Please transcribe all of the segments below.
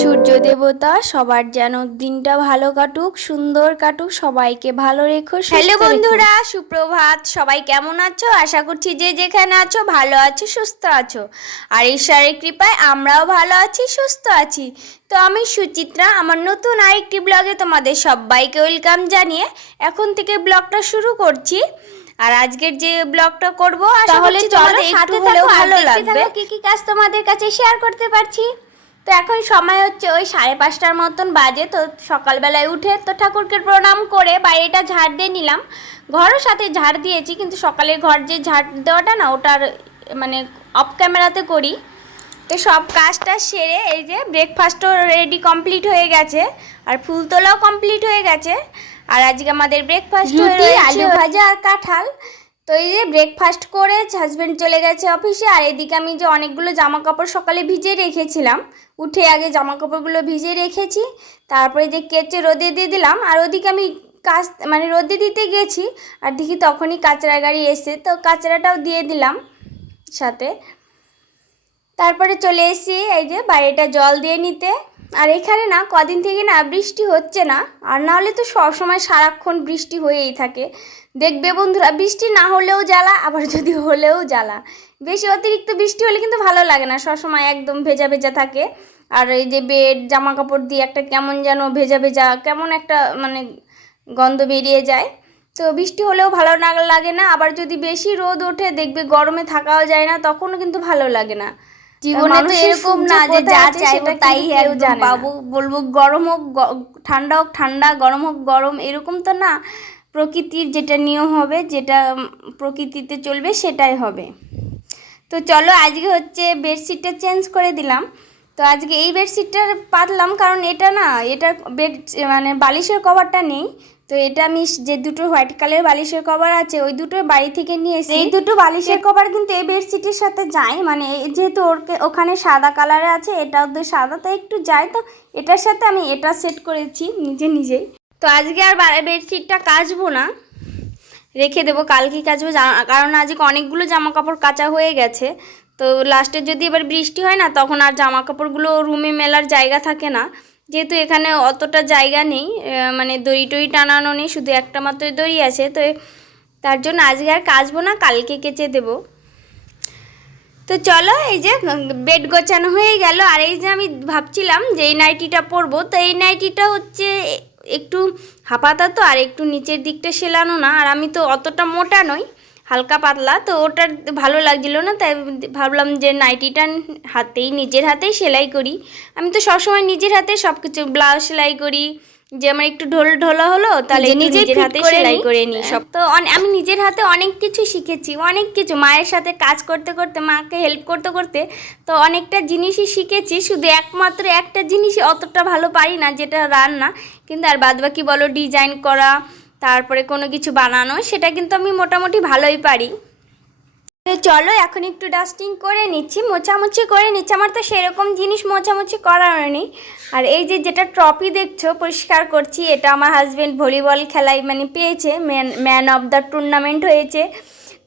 সূর্য দেবতা সবার যেন দিনটা ভালো কাটুক, সুন্দর কাটুক, সবাইকে ভালো রেখো। হ্যালো বন্ধুরা, সুপ্রভাত। সবাই কেমন আছো? আশা করছি যে যেখানে আছো ভালো আছো, সুস্থ আছো। আর ঈশ্বরের কৃপায় আমরাও ভালো আছি, সুস্থ আছি। তো আমি সুচিত্রা, আমার নতুন আরেকটি ব্লগে তোমাদের সবাইকে ওয়েলকাম জানিয়ে এখন থেকে ব্লগটা শুরু করছি। আর আজকের যে ব্লগটা করব তাহলে চলো সাথে থাকো, ভালো লাগবে। কি কি কাজ তোমাদের কাছে শেয়ার করতে পারছি। তো এখন সময় হচ্ছে ওই 5:30টার মতন বাজে। তো সকালবেলায় উঠে তো ঠাকুরকে প্রণাম করে বাইরেটা ঝাড় দিয়ে নিলাম। ঘরও সাথে ঝাড় দিয়েছি, কিন্তু সকালের ঘর যে ঝাড় দেওয়াটা না, ওটার মানে অফ ক্যামেরাতে করি। তো সব কাজটা সেরে এই যে ব্রেকফাস্টও রেডি কমপ্লিট হয়ে গেছে, আর ফুল তোলাও কমপ্লিট হয়ে গেছে। আর আজকে আমাদের ব্রেকফাস্ট রুটি, আলু ভাজা আর কাঁঠাল। তো এই যে ব্রেকফাস্ট করে হাজব্যান্ড চলে গেছে অফিসে, আর এদিকে আমি যে অনেকগুলো জামা কাপড় সকালে ভিজিয়ে রেখেছিলাম, উঠে আগে জামা কাপড়গুলো ভিজিয়ে রেখেছি, তারপরে যে কেচে রোদে দিয়ে দিলাম। আর ওদিকে আমি কাজ মানে রোদে দিতে গেছি, আর দেখি তখনই কাচরা গাড়ি এসে, তো কাচরাটাও দিয়ে দিলাম সাথে। তারপরে চলে এসেছি এই যে বাইরেটা জল দিয়ে নিতে। আর এখানে না কদিন থেকে না বৃষ্টি হচ্ছে না, আর না হলে তো সবসময় সারাক্ষণ বৃষ্টি হয়েই থাকে। দেখবে বন্ধুরা, বৃষ্টি না হলেও জ্বালা, আবার যদি হলেও জ্বালা। বেশি অতিরিক্ত বৃষ্টি হলে কিন্তু ভালো লাগে না, সবসময় একদম ভেজা ভেজা থাকে। আর এই যে বেড জামা কাপড় দিয়ে একটা কেমন যেন ভেজা ভেজা কেমন একটা মানে গন্ধ বেরিয়ে যায়। তো বৃষ্টি হলেও ভালো না লাগে না, আবার যদি বেশি রোদ ওঠে দেখবে গরমে থাকাও যায় না, তখনও কিন্তু ভালো লাগে না। জীবনে তো এরকম না যে যা চাইবো তাই একদম পাবো, বলবো গরম হোক ঠান্ডা হোক ঠান্ডা, গরম হোক গরম, এরকম তো না। প্রকৃতির যেটা নিয়ম হবে, যেটা প্রকৃতিতে চলবে সেটাই হবে। তো চলো আজকে হচ্ছে বেডশিটটা চেঞ্জ করে দিলাম। তো আজকে এই বেডশিটটা পাতলাম, কারণ এটা না, এটা বেড মানে বালিশের কভারটা নেই। তো এটা আমি যে দুটো হোয়াইট কালারের বালিশের কভার আছে, ওই দুটো বাড়ি থেকে নিয়ে এসেছি। এই দুটো বালিশের কভার কিন্তু এই বেডশিটের সাথে যায়, মানে যেহেতু ওখানে সাদা কালারে আছে, এটা ওদের সাদা, তো একটু যায়। তো এটার সাথে আমি এটা সেট করেছি নিজেই। তো আজকে আর বেডশিটটা কাচবো না, রেখে দেবো, কালকে কাচবো, কারণ আজকে অনেকগুলো জামা কাপড় কাচা হয়ে গেছে। তো লাস্টে যদি এবার বৃষ্টি হয় না, তখন আর জামা কাপড়গুলো রুমে মেলার জায়গা থাকে না, যেহেতু এখানে অতটা জায়গা নেই, মানে দড়ি টড়ি টানানো নেই, শুধু একটা মাত্র দড়ি আছে। তো তার জন্য আজকে আর কাচবো না, কালকে কেচে দেবো। তো চলো এই যে বেড গোছানো হয়ে গেল। আর এই যে আমি ভাবছিলাম যে এই নাইটিটা পরবো, তো এই নাইটিটা হচ্ছে একটু হাঁপাতা, তো আর একটু নিচের দিকটা সেলানো না, আর আমি তো অতটা মোটা নই, হালকা পাতলা, তো ওটা ভালো লাগছিল না, তাই ভাবলাম যে নাইটিটা নিজের হাতেই সেলাই করি। আমি তো সবসময় নিজের হাতে সব কিছু, ব্লাউজ সেলাই করি, যে আমার একটু ঢোলা হলো তাহলে নিজের হাতে সেলাই করে নিই সব। তো আমি নিজের হাতে অনেক কিছু শিখেছি, অনেক কিছু মায়ের সাথে কাজ করতে করতে, মাকে হেল্প করতে করতে, তো অনেকটা জিনিসই শিখেছি। শুধু একমাত্র একটা জিনিসই অতটা ভালো পারি না, যেটা রান্না, কিন্তু আর বাদবাকি বলো ডিজাইন করা, তারপরে কোনো কিছু বানানো, সেটা কিন্তু আমি মোটামুটি ভালোই পারি। চলো এখন একটু ডাস্টিং করে নিচ্ছি, মোছামুছি করে নিচ্ছি। আমার তো সেরকম জিনিস মোছামুছি করার নেই। আর এই যে যেটা ট্রফি দেখছো পরিষ্কার করছি, এটা আমার হাজব্যান্ড ভলিবল খেলায় মানে পেয়েছে, ম্যান অফ দ্য টুর্নামেন্ট হয়েছে।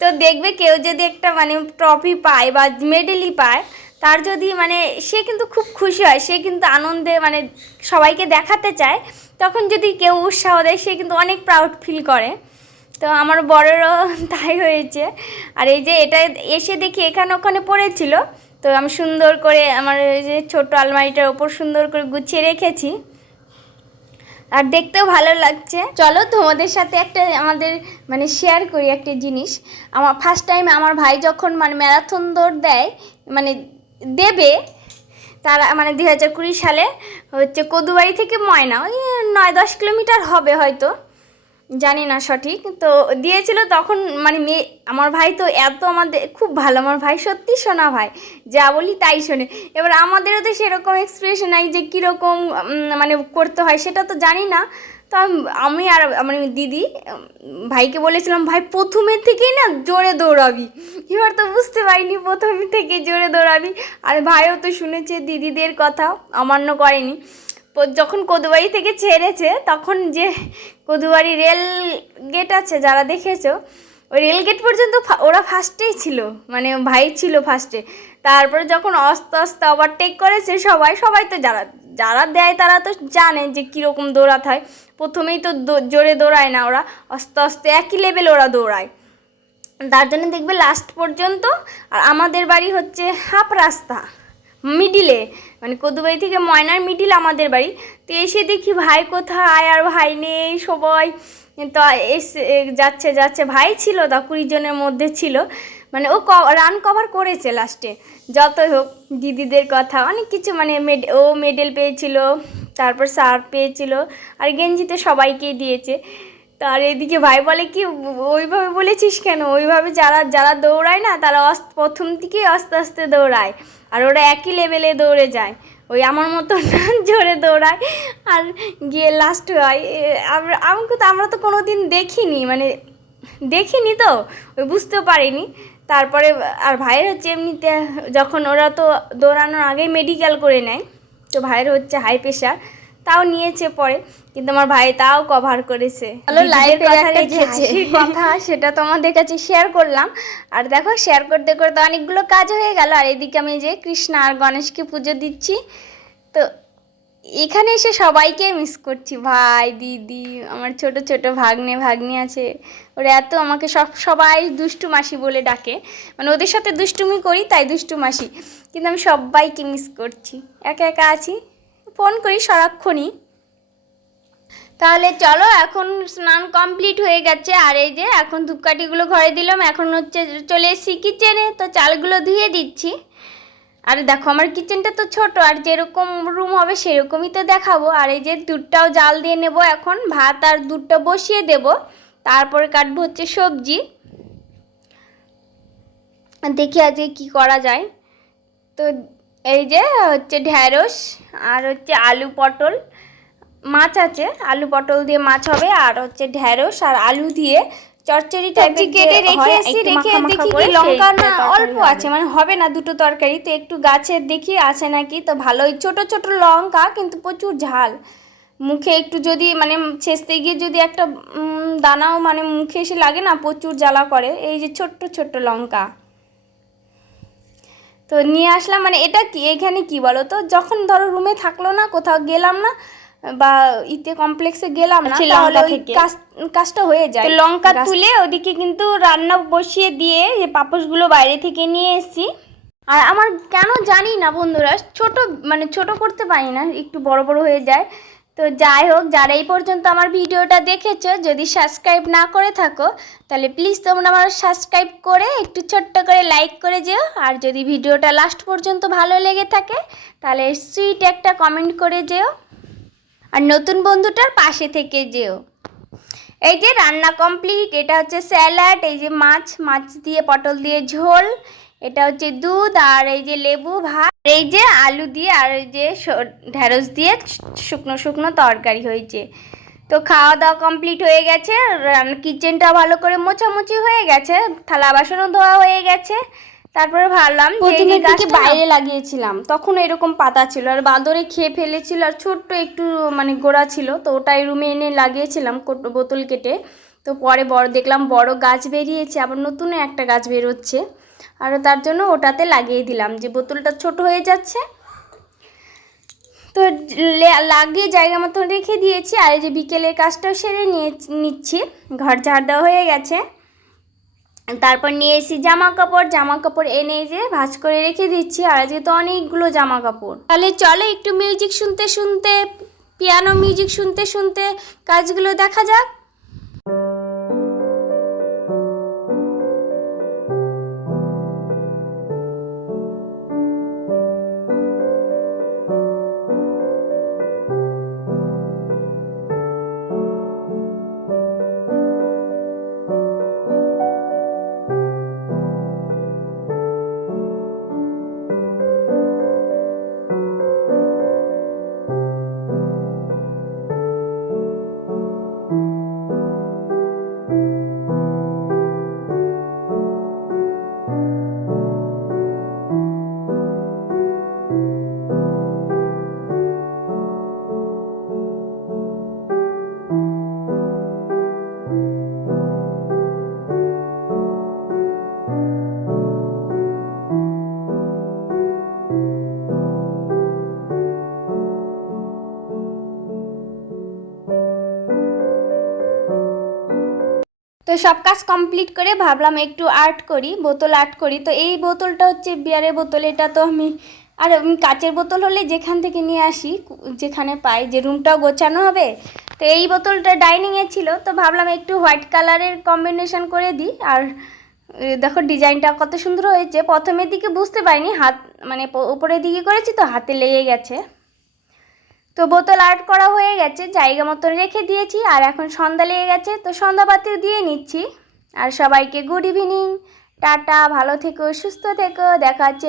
তো দেখবে কেউ যদি একটা মানে ট্রফি পায় বা মেডেলই পায়, তার যদি মানে সে কিন্তু খুব খুশি হয়, সে কিন্তু আনন্দে মানে সবাইকে দেখাতে চায়, তখন যদি কেউ উৎসাহ দেয় সে কিন্তু অনেক প্রাউড ফিল করে। তো আমার বড়েরও তাই হয়েছে। আর এই যে এটা এসে দেখি এখানে ওখানে পড়েছিল, তো আমি সুন্দর করে আমার এই যে ছোটো আলমারিটার ওপর সুন্দর করে গুছিয়ে রেখেছি, আর দেখতেও ভালো লাগছে। চলো তোমাদের সাথে একটা আমাদের মানে শেয়ার করি একটা জিনিস। আমার ফার্স্ট টাইম আমার ভাই যখন মানে ম্যারাথন দৌড় দেয়, মানে দেবে, তারা মানে 2020 সালে হচ্ছে কদুবাড়ি থেকে ময়না, ওই 9-10 কিলোমিটার হবে হয়তো, জানি না সঠিক। তো দিয়েছিল তখন মানে আমার ভাই তো এত আমাদের খুব ভালো, আমার ভাই সত্যি শোনা ভাই, যা বলি তাই শোনে। এবার আমাদেরও তো সেরকম এক্সপ্রেশন নাই যে কীরকম মানে করতে হয়, সেটা তো জানি না। তো আমি আর আমার দিদি ভাইকে বলেছিলাম, ভাই প্রথমের থেকেই না জোরে দৌড়াবি। এবার তো বুঝতে পারিনি প্রথম থেকে জোরে দৌড়াবি, আর ভাইও তো শুনেছে দিদিদের কথা, অমান্য করেনি। যখন কদুবাড়ি থেকে ছেড়েছে, তখন যে কদুবাড়ি রেল গেট আছে যারা দেখেছো, ওই রেলগেট পর্যন্ত ওরা ফার্স্টেই ছিল, মানে ভাই ছিল ফার্স্টে। তারপরে যখন আস্তে আস্তে ওভারটেক করেছে সবাই সবাই তো যারা যারা দেয় তারা তো জানে যে কীরকম দৌড়াতে হয়। প্রথমেই তো জোরে দৌড়ায় না ওরা, আস্তে আস্তে একই লেভেলে ওরা দৌড়ায়। তার জন্য দেখবে লাস্ট পর্যন্ত। আর আমাদের বাড়ি হচ্ছে হাফ রাস্তা মিডিলে, মানে কদুবাড়ি থেকে ময়নার মিডিল আমাদের বাড়ি। তো এসে দেখি ভাই কোথায়, আর ভাই নেই সবাই। তো এসে যাচ্ছে যাচ্ছে, ভাই ছিল তা 20 জনের মধ্যে ছিল, মানে ও রান কভার করেছে লাস্টে। যতই হোক দিদিদের কথা অনেক কিছু, মানে ও মেডেল পেয়েছিল, তারপর শার্ট পেয়েছিল, আর গেঞ্জিতে সবাইকেই দিয়েছে। তো আর এদিকে ভাই বলে কি ওইভাবে বলেছিস কেন, ওইভাবে যারা যারা দৌড়ায় না তারা প্রথম থেকেই আস্তে আস্তে দৌড়ায়, আর ওরা একই লেভেলে দৌড়ে যায়, ওই আমার মতো জোরে দৌড়ায় আর গিয়ে লাস্ট হয়। আমরা তো কোনো দিন দেখিনি, মানে দেখিনি তো ওই বুঝতেও পারিনি। তারপরে আর ভাইয়ের হচ্ছে এমনিতে যখন ওরা তো দৌড়ানোর আগেই মেডিকেল করে নেয়, তো ভাইয়ের হচ্ছে হাই প্রেশার, তাও নিয়েছে পরে, কিন্তু আমার ভাই তাও কভার করেছে। কথা সেটা তোমাদের কাছে শেয়ার করলাম। আর দেখো শেয়ার করতে করতে অনেকগুলো কাজ হয়ে গেল। আর এদিকে আমি যে কৃষ্ণ আর গণেশকে পুজো দিচ্ছি। তো এখানে এসে সবাইকে মিস করছি, ভাই দিদি, আমার ছোট ছোট ভাগ্নি আছে, ওরা এত আমাকে সবাই দুষ্টু মাসি বলে ডাকে, মানে ওদের সাথে দুষ্টুমি করি তাই দুষ্টু মাসি, কিন্তু আমি সবাইকে মিস করছি, একা একা আছি, ফোন করি সারাক্ষণই। তাহলে চলো, এখন স্নান কমপ্লিট হয়ে গেছে, আর এই যে এখন ধূপকাঠিগুলো ঘরে দিলাম, এখন হচ্ছে চলে এসেছি কিচেনে, তো চালগুলো ধুয়ে দিচ্ছি। আর দেখো আমার কিচেনটা তো ছোট, আর যেরকম রুম হবে সেরকমই তো দেখাবো। আর এই যে দুধটাও জাল দিয়ে নেব, এখন ভাত আর দুধটা বসিয়ে দেব, তারপরে কাটবো হচ্ছে সবজি। দেখি আজকে কি করা যায়। তো এই যে হচ্ছে ঢ্যাঁড়স আর হচ্ছে আলু পটল, মাছ আছে, আলু পটল দিয়ে মাছ হবে, আর হচ্ছে ঢ্যাঁড়স আর আলু দিয়ে চচ্চড়ি টাইপের কেটে রেখে এসেছি। রেখে দেখি কি লঙ্কা না অল্প আছে, মানে হবে না দুটো তরকারি, তো একটু গাছের দেখি আছে নাকি, তো ভালোই ছোট ছোট লঙ্কা, কিন্তু প্রচুর ঝাল, মুখে একটু যদি মানে ছেঁচতে গিয়ে যদি একটা দানাও মানে মুখে এসে লাগে না, প্রচুর জ্বালা করে। এই যে ছোট্ট ছোট্ট লঙ্কা তো নিয়ে আসলাম। মানে এটা কি, এখানে কি বলো তো, যখন ধরো রুমে থাকলো না, কোথাও গেলাম না, বা কমপ্লেক্সে গেলাম না, তাহলে ওই কাজটা হয়ে যায়। লঙ্কা তুলে ওদিকে কিন্তু রান্না বসিয়ে দিয়ে যে পাপোশগুলো বাইরে থেকে নিয়ে এসেছি। আর আমার কেন জানি না বন্ধুরা, মানে ছোট করতে পারি না, একটু বড় বড় হয়ে যায়। তো যাই হোক, যারা এই পর্যন্ত আমার ভিডিওটা দেখেছো, যদি সাবস্ক্রাইব না করে থাকো তাহলে প্লিজ তোমরা আমার সাবস্ক্রাইব করে একটু ছোট্ট করে লাইক করে যেও। আর যদি ভিডিওটা লাস্ট পর্যন্ত ভালো লেগে থাকে তাহলে সুইট একটা কমেন্ট করে যেও, আর নতুন বন্ধুটার পাশে থেকে যেও। এই যে রান্না কমপ্লিট, এটা হচ্ছে স্যালাড, এই যে মাছ দিয়ে পটল দিয়ে ঝোল, এটা হচ্ছে দুধ, আর এই যে লেবু ভাত, এই যে আলু দিয়ে, আর এই যে ঢ্যাঁড়স দিয়ে শুকনো শুকনো তরকারি হয়েছে। তো খাওয়া দাওয়া কমপ্লিট হয়ে গেছে, কিচেনটা ভালো করে মোছামুছি হয়ে গেছে, থালা বাসনও ধোয়া হয়ে গেছে। তারপরে ভাবলাম প্রথমে দিকে বাইরে লাগিয়েছিলাম, তখন এরকম পাতা ছিল, আর বাঁদরে খেয়ে ফেলেছিল, আর ছোট্ট একটু মানে গোড়া ছিল, তো ওটাই রুমে এনে লাগিয়েছিলাম বোতল কেটে। তো পরে দেখলাম বড় গাছ বেরিয়েছে, আবার নতুন একটা গাছ বেরোচ্ছে, আর তার জন্য ওটাতে লাগিয়ে দিলাম, যে বোতলটা ছোট হয়ে যাচ্ছে, তো লাগিয়ে জায়গা মতন রেখে দিয়েছি। আর এই যে বিকেলের কাজটাও সেরে নিচ্ছি, ঘর ঝাড় দেওয়া হয়ে গেছে। তারপর নিয়ে এসেছি জামা কাপড় এনে যে ভাঁজ করে রেখে দিচ্ছি, আর আজকে তো অনেকগুলো জামা কাপড়। তাহলে চলো একটু মিউজিক শুনতে শুনতে, পিয়ানো মিউজিক শুনতে শুনতে কাজগুলো দেখা যাক। তো সব কাজ কমপ্লিট করে ভাবলাম একটু আর্ট করি, বোতল আর্ট করি। তো এই বোতলটা হচ্ছে বিয়ারের বোতল, এটা তো আমি কাচের বোতল হলে যেখান থেকে নিয়ে আসি, যেখানে পাই, যে রুমটাও গোছানো হবে। তো এই বোতলটা ডাইনিংয়ে ছিল, তো ভাবলাম একটু হোয়াইট কালারের কম্বিনেশন করে দিই। আর দেখো ডিজাইনটা কত সুন্দর হয়েছে। প্রথমের দিকে বুঝতে পারিনি, হাত মানে উপরের দিকে করেছি তো হাতে লেগে গেছে। তো বোতল আর্ট করা হয়ে গেছে, জায়গা মতো রেখে দিয়েছি। আর এখন সন্ধ্যা লেগে গেছে, তো সন্ধ্যাবাতিও দিয়ে নিচ্ছি। আর সবাইকে গুড ইভিনিং, টাটা, ভালো থেকো, সুস্থ থেকো, দেখা হচ্ছে